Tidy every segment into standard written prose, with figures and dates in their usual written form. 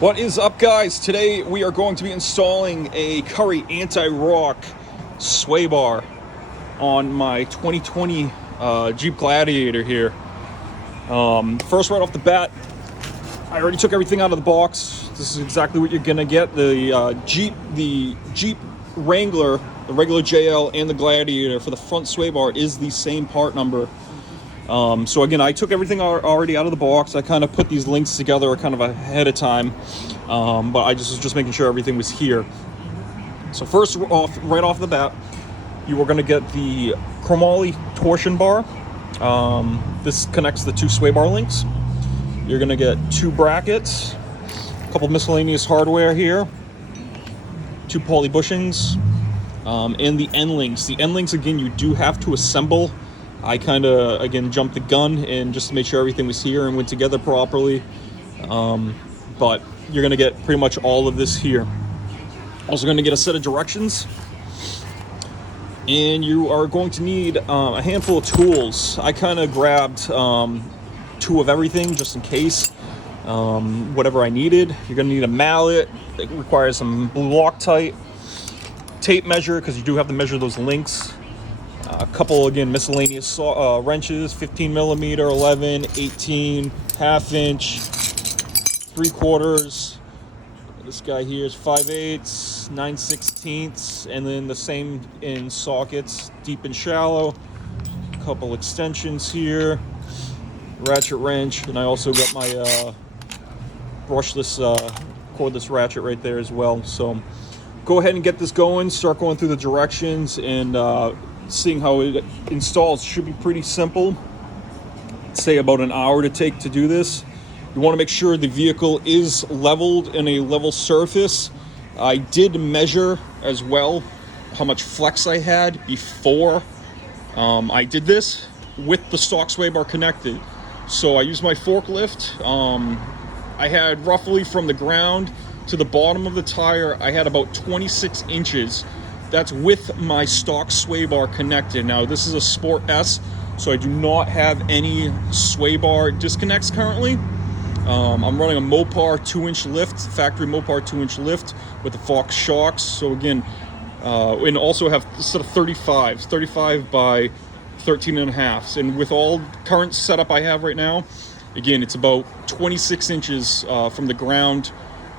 What is up, guys? Today we are going to be installing a Currie Antirock Swaybar on my 2020 Jeep Gladiator here. First, right off the bat, I already took everything out of the box. This is exactly what you're gonna get. The Jeep Wrangler, the regular JL, and the Gladiator for the front swaybar is the same part number. So again, I took everything already out of the box. I kind of put these links together kind of ahead of time, but I was just making sure everything was here. So first off, right off the bat, you are going to get the chromoly torsion bar. This connects the two swaybar links. You're going to get two brackets, a couple miscellaneous hardware here, two poly bushings, and the end links. The end links, again, you do have to assemble. I kind of, again, jumped the gun and just to make sure everything was here and went together properly. But you're going to get pretty much all of this here. Also going to get a set of directions. And you are going to need a handful of tools. I kind of grabbed two of everything just in case, whatever I needed. You're going to need a mallet. It requires some blue Loctite, tape measure because you do have to measure those links. A couple, again, miscellaneous wrenches, 15 millimeter, 11, 18, half inch, 3/4. This guy here is 5/8, 9/16, and then the same in sockets, deep and shallow. A couple extensions here, ratchet wrench, and I also got my brushless, cordless ratchet right there as well. So go ahead and get this going, start going through the directions, and seeing how it installs. Should be pretty simple. Say about an hour to take to do this. You want to make sure the vehicle is leveled in a level surface. I did measure as well how much flex I had before I did this with the stock swaybar connected. So I used my forklift. I had roughly from the ground to the bottom of the tire, I had about 26 inches. That's with my stock swaybar connected. Now this is a Sport S, so I do not have any swaybar disconnects currently. I'm running a Mopar 2-inch lift, factory Mopar 2-inch lift with the Fox shocks. So again, and also have a set of 35 by 13.5. And with all current setup I have right now, again, it's about 26 inches from the ground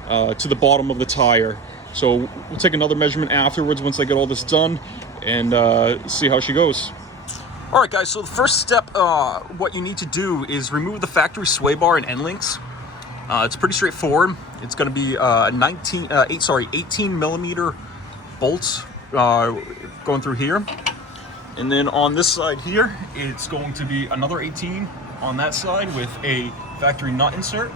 to the bottom of the tire. So we'll take another measurement afterwards once I get all this done and see how she goes. All right, guys, so the first step, what you need to do is remove the factory swaybar and end links. It's pretty straightforward. It's going to be 18 millimeter bolts going through here. And then on this side here, it's going to be another 18 on that side with a factory nut insert.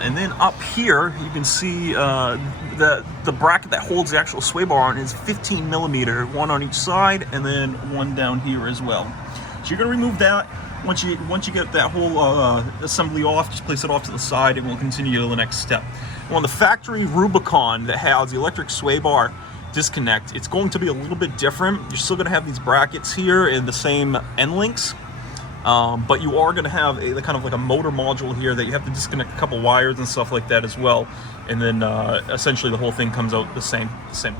And then up here, you can see the bracket that holds the actual swaybar on is 15 millimeter, one on each side, and then one down here as well. So you're going to remove that. Once you get that whole assembly off, just place it off to the side, and we'll continue to the next step. On the factory Rubicon that has the electric swaybar disconnect, it's going to be a little bit different. You're still going to have these brackets here and the same end links. But you are going to have a kind of like a motor module here that you have to disconnect a couple wires and stuff like that as well. And then essentially the whole thing comes out the same.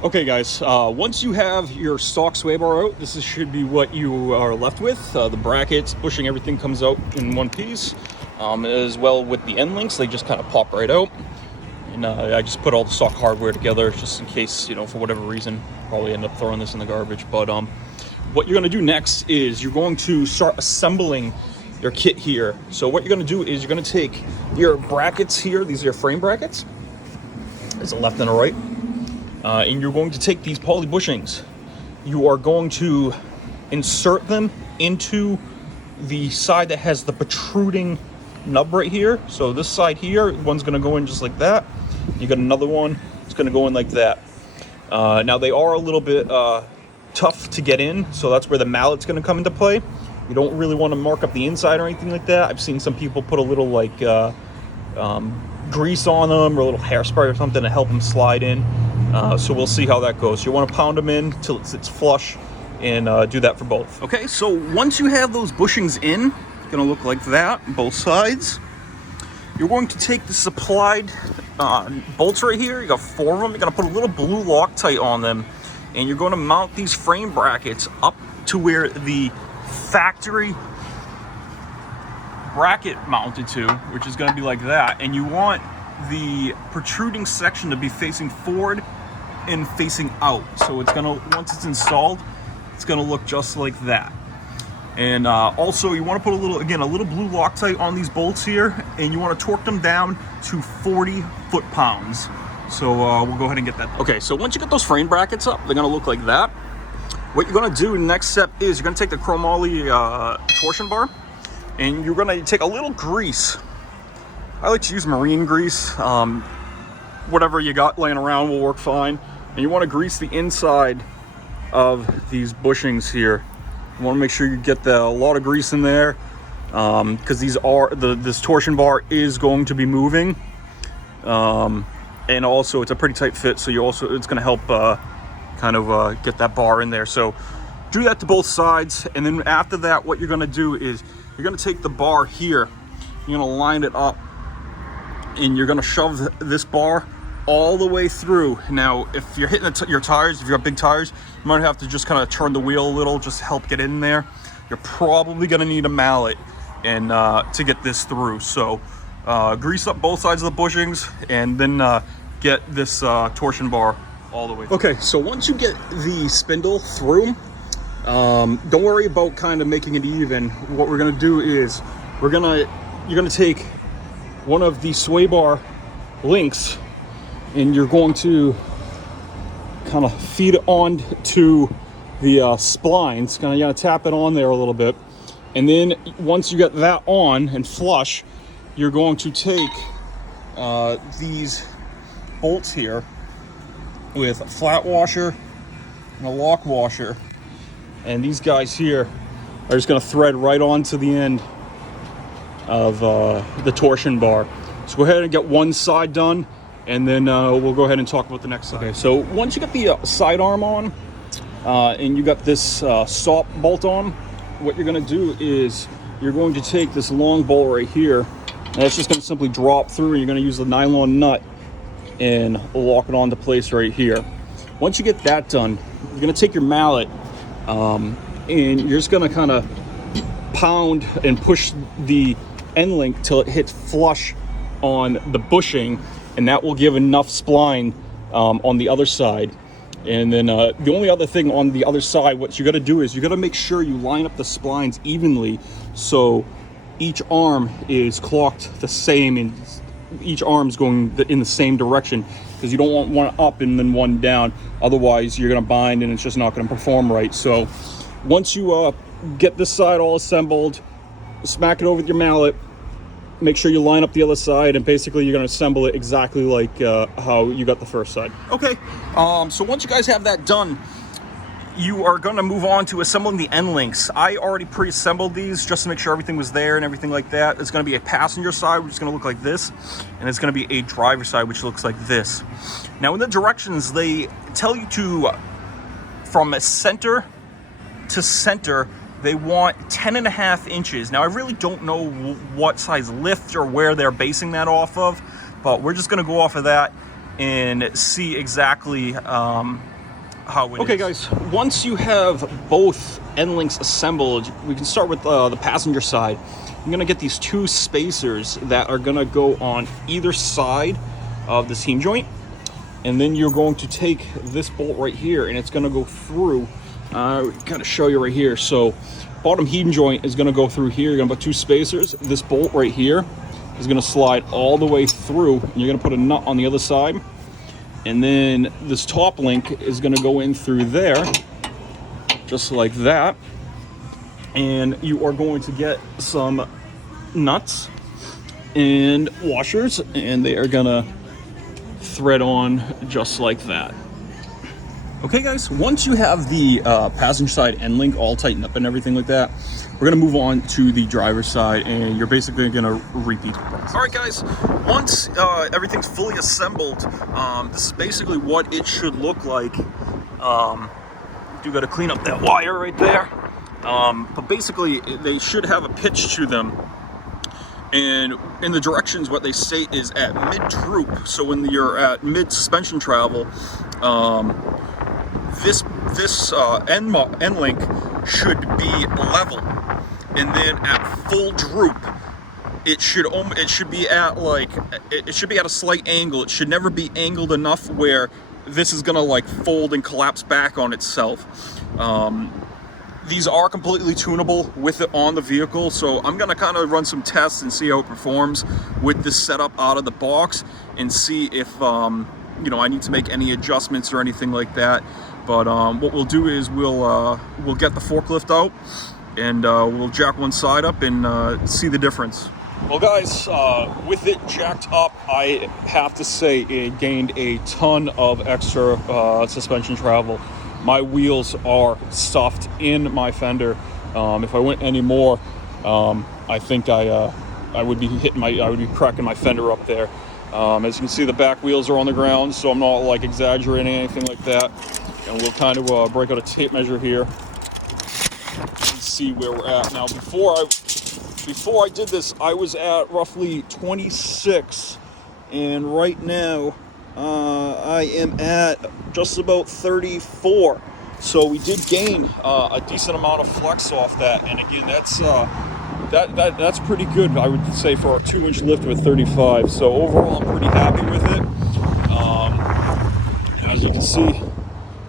Okay, guys, once you have your stock swaybar out, this should be what you are left with. The brackets, bushing, everything comes out in one piece. As well with the end links, they just kind of pop right out. And I just put all the stock hardware together just in case, for whatever reason, probably end up throwing this in the garbage. But what you're going to do next is you're going to start assembling your kit here. So what you're going to do is you're going to take your brackets here. These are your frame brackets. There's a left and a right. And you're going to take these poly bushings. You are going to insert them into the side that has the protruding nub right here. So this side here, one's going to go in just like that. You got another one. It's going to go in like that. Now they are a little bit tough to get in, so that's where the mallet's going to come into play. You don't really want to mark up the inside or anything like that. I've seen some people put a little like grease on them or a little hairspray or something to help them slide in. So we'll see how that goes. You want to pound them in till it's flush and do that for both. Okay, so once you have those bushings in, it's going to look like that, both sides. you're going to take the supplied bolts right here. You got 4 of them. You're going to put a little blue Loctite on them, and you're going to mount these frame brackets up to where the factory bracket mounted to, which is going to be like that. And you want the protruding section to be facing forward and facing out. So it's going to, once it's installed, it's going to look just like that. And also you want to put a little blue Loctite on these bolts here, and you want to torque them down to 40 foot-pounds. So we'll go ahead and get that. Okay, so once you get those frame brackets up, they're going to look like that. What you're going to do, next step is you're going to take the chromoly torsion bar, and you're going to take a little grease. I like to use marine grease. Whatever you got laying around will work fine. And you want to grease the inside of these bushings here. You want to make sure you get a lot of grease in there, because this torsion bar is going to be moving, and also it's a pretty tight fit. So it's going to help get that bar in there. So do that to both sides, and then after that, what you're going to do is you're going to take the bar here, you're going to line it up, and you're going to shove this bar all the way through. Now, if you're hitting your tires, if you got big tires, you might have to just kind of turn the wheel a little, just to help get in there. You're probably going to need a mallet and to get this through. So grease up both sides of the bushings, and then get this torsion bar all the way through. Okay, so once you get the spindle through, don't worry about kind of making it even. What we're going to do is you're going to take one of the Swaybar links, and you're going to kind of feed it on to the splines. Kind of tap it on there a little bit, and then once you get that on and flush, you're going to take these bolts here with a flat washer and a lock washer, and these guys here are just going to thread right onto the end of the torsion bar. So go ahead and get one side done, and then we'll go ahead and talk about the next side. Okay, so once you get the sidearm on, and you got this stop bolt on, what you're going to do is you're going to take this long bolt right here, and it's just going to simply drop through, and you're going to use the nylon nut and lock it onto place right here. Once you get that done, you're going to take your mallet, and you're just going to kind of pound and push the end link till it hits flush on the bushing, and that will give enough spline on the other side. And then the only other thing on the other side, what you got to do is you got to make sure you line up the splines evenly, so each arm is clocked the same, and each arm's going in the same direction, because you don't want one up and then one down. Otherwise you're going to bind, and it's just not going to perform right. So once you get this side all assembled, smack it over with your mallet, make sure you line up the other side, and basically you're going to assemble it exactly like how you got the first side. Okay, so once you guys have that done, you are going to move on to assembling the end links. I already pre-assembled these just to make sure everything was there and everything like that. It's going to be a passenger side, which is going to look like this, and it's going to be a driver side, which looks like this. Now in the directions, they tell you to, from a center to center, they want 10.5 inches. Now I really don't know what size lift or where they're basing that off of, but we're just going to go off of that and see exactly how it is. Okay guys, once you have both end links assembled, we can start with the passenger side. I'm going to get these 2 spacers that are going to go on either side of the seam joint, and then you're going to take this bolt right here, and it's going to go through. Kind of show you right here. So bottom heating joint is going to go through here. You're going to put 2 spacers. This bolt right here is going to slide all the way through, and you're going to put a nut on the other side, and then this top link is going to go in through there, just like that. And you are going to get some nuts and washers, and they are going to thread on just like that. Okay guys, once you have the passenger side end link all tightened up and everything like that, we're going to move on to the driver's side, and you're basically going to repeat the process. All right guys, once everything's fully assembled, this is basically what it should look like. You do got to clean up that wire right there, but basically they should have a pitch to them, And in the directions, what they state is at mid-droop. So when you're at mid-suspension travel, this end link should be level, and then at full droop, it should be at like it should be at a slight angle. It should never be angled enough where this is gonna like fold and collapse back on itself. These are completely tunable with it on the vehicle, so I'm gonna kind of run some tests and see how it performs with this setup out of the box, and see if you know, I need to make any adjustments or anything like that. But what we'll do is we'll get the forklift out, and we'll jack one side up and see the difference. Well, guys, with it jacked up, I have to say it gained a ton of extra suspension travel. My wheels are stuffed in my fender. If I went any more, I think I would be cracking my fender up there. As you can see, the back wheels are on the ground, so I'm not like exaggerating anything like that. And we'll kind of break out a tape measure here and see where we're at. Now, before I did this, I was at roughly 26, and right now I am at just about 34. So we did gain a decent amount of flex off that, and again, that's pretty good, I would say, for a 2-inch lift with 35. So overall, I'm pretty happy with it. As you can see,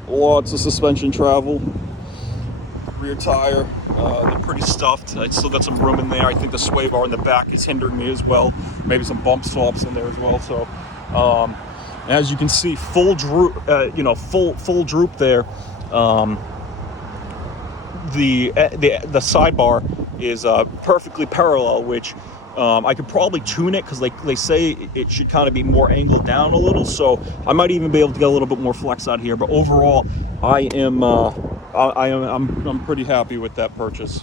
lots of suspension travel. Rear tire, they're pretty stuffed. I still got some room in there. I think the sway bar in the back is hindering me as well. Maybe some bump stops in there as well. So, as you can see, full droop, full droop there. The sidebar is perfectly parallel, which I could probably tune it, because they say it should kind of be more angled down a little, so I might even be able to get a little bit more flex out here. But overall, I'm pretty happy with that purchase.